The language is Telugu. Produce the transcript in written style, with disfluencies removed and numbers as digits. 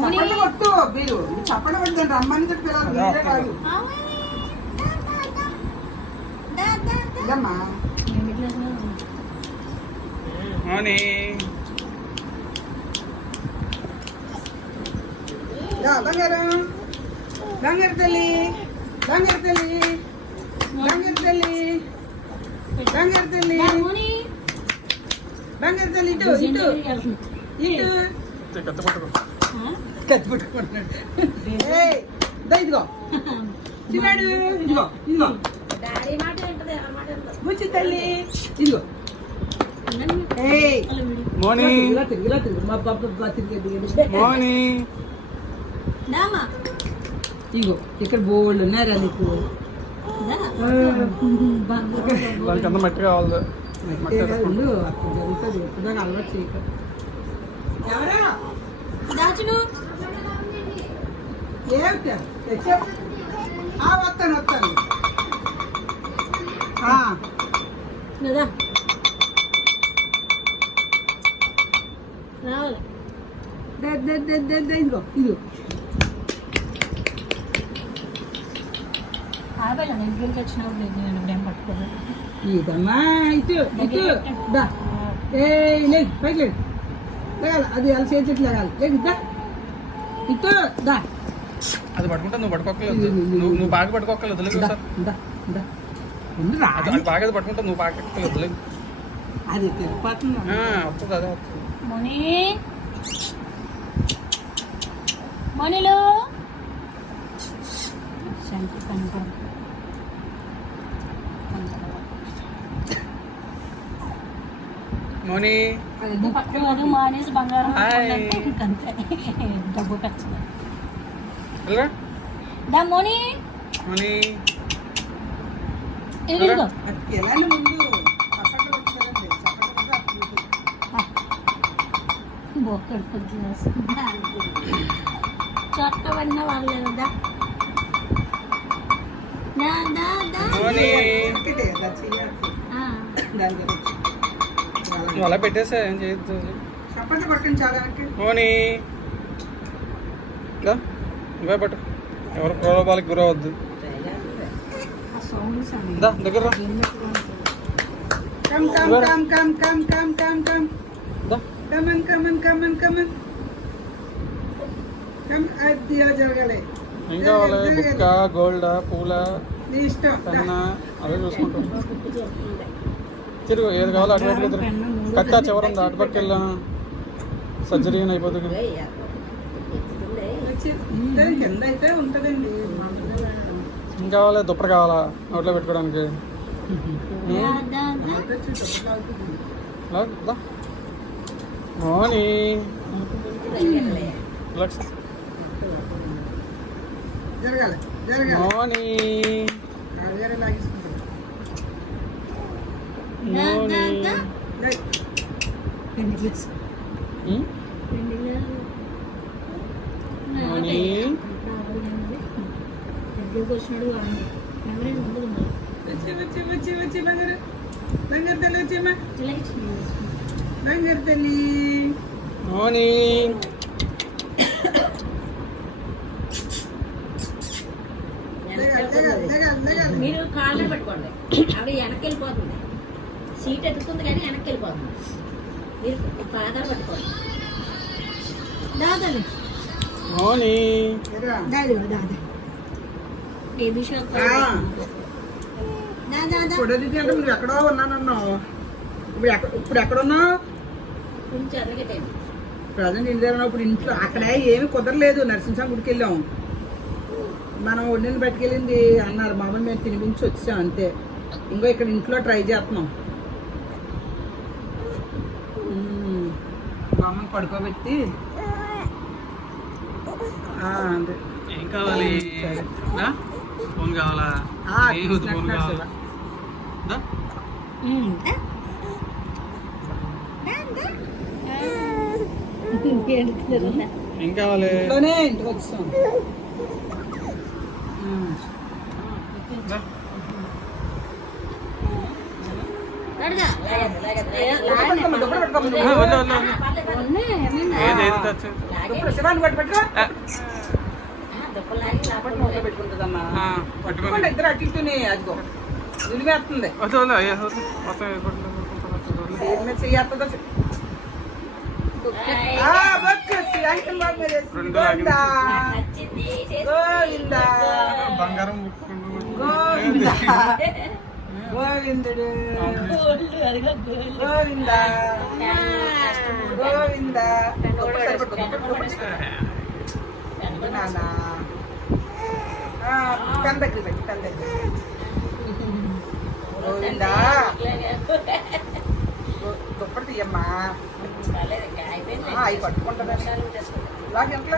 కొట్టు మీరు చప్పట పడుతుంది రమ్మని చెప్పి పిల్లలు కాదు ఇదమ్మా బంగారం బంగారు తల్లి బంగారు తల్లి బంగారు తల్లి బంగారు తల్లి బంగారు తల్లి ఇటు ఇటు ఇటు కత్తి పట్టుకుంటున్నాడు ఇదిగో చిన్నాడు ఇదిగో ఇదిగో బుచ్చి తల్లి ఇదిగో ఇగో ఇక్కడ బోల్డ్ ఉన్నారా నీకు మట్టి కావాలి జరుగుతుంది ఎప్పుడో అలవాటు చేయక వస్తాను వస్తాను ఇదిగో ఇదిగో ఇదమ్మా ఇటు ఇటు లేదు పైకి లేదు లేగాలి అది అలా చేసేట్లు లేగాలి లేదు ఇద్దా ఇటు దా అది పట్టుకుంటా నువ్వు పట్టుకోకలేదు నువ్వు బాగా పట్టుకోకలేదు వదిలేదు సార్ అది బాగా పట్టుకుంటా నువ్వు బాగా వదిలేదు అది వస్తుంది అదే మనీలో మోని పట్టు మానేసి బంగారం డబ్బు ఖర్చు మోని మోని ఇదిగో బొక్కడు కొద్దిగా చట్టబడిన వాళ్ళు కదా నువ్వు అలా పెట్టేసా ఏం చేయొద్దు చప్పట్లు పట్టండి చాలా మోని నువ్వే పట్టు ఎవరు ప్రలోభాలకు గురవద్దు దగ్గర జరగాలి ఏం కావాలి బుక్క గోల్డ్ పూల పెన్న అవే చూసుకుంటాం తిరుగు ఏది కావాలో అటువైపు తిరుగు కట్టా చివరందా అటుపక్క వెళ్ళా సర్జరీ అని అయిపోతుంది ఏం కావాలి దుప్పర కావాలా నోట్లో పెట్టుకోవడానికి మోని జరగాలి మోని బంగారు తల్లి మోని మీరు కాళ్ళ పట్టుకోండి ఆవిడ వెనక్కి వెళ్ళిపోతుంది సీట్ ఎత్తుకుంది కానీ వెనక్కి వెళ్ళిపోతుంది మీరు పాదాలు పట్టుకోండి దాదాలు మోని నువ్వు ఎక్కడో ఉన్నానన్నావు ఇప్పుడు ఎక్కడున్నావు కొంచెం ఎదగటండి ప్రజెంట్ ఇంటి దగ్గర ఇప్పుడు ఇంట్లో అక్కడ ఏమి కుదరలేదు నరసింహస్వామి గుడికి వెళ్ళాం మనం వండిని పట్టుకెళ్ళింది అన్నారు మామూలు మేము తినిపించి వచ్చాం అంతే ఇంకో ఇక్కడ ఇంట్లో ట్రై చేస్తున్నాం అమ్మని పడుకోబెట్టి అంతే ఏం కావాలి ఫోన్ కావాలా ఫోన్ కావాలా ఏం కావాలి ఇంట్లోనే ఇంటికి వచ్చాం ఏది ఇప్పుడు శివాన్ని పట్టు పట్టుకో దుప్పలాగి పట్టు మొదలు పెట్టుకుంటుందమ్మా పట్టుకోండి పట్టుకోండి ఇద్దరు అటు ఇటుని అదిగో నిలివేస్తుంది వద్దు అయ్యా మొత్తం దేని మీద చెయ్యేస్తుందో అంకుల్ బాబు మీద వేసి. రెండు గోవిందా నచ్చింది గోవిందా బంగారం గోవిందా గోవిందుడు గోవిందా గోవిందా నానా పెన్ దగ్గర పెట్టి పెన్ దగ్గర గోవిందా దుప్పటి తీయమ్మా అవి పట్టుకుంటుందా ఇలాగ ఎంత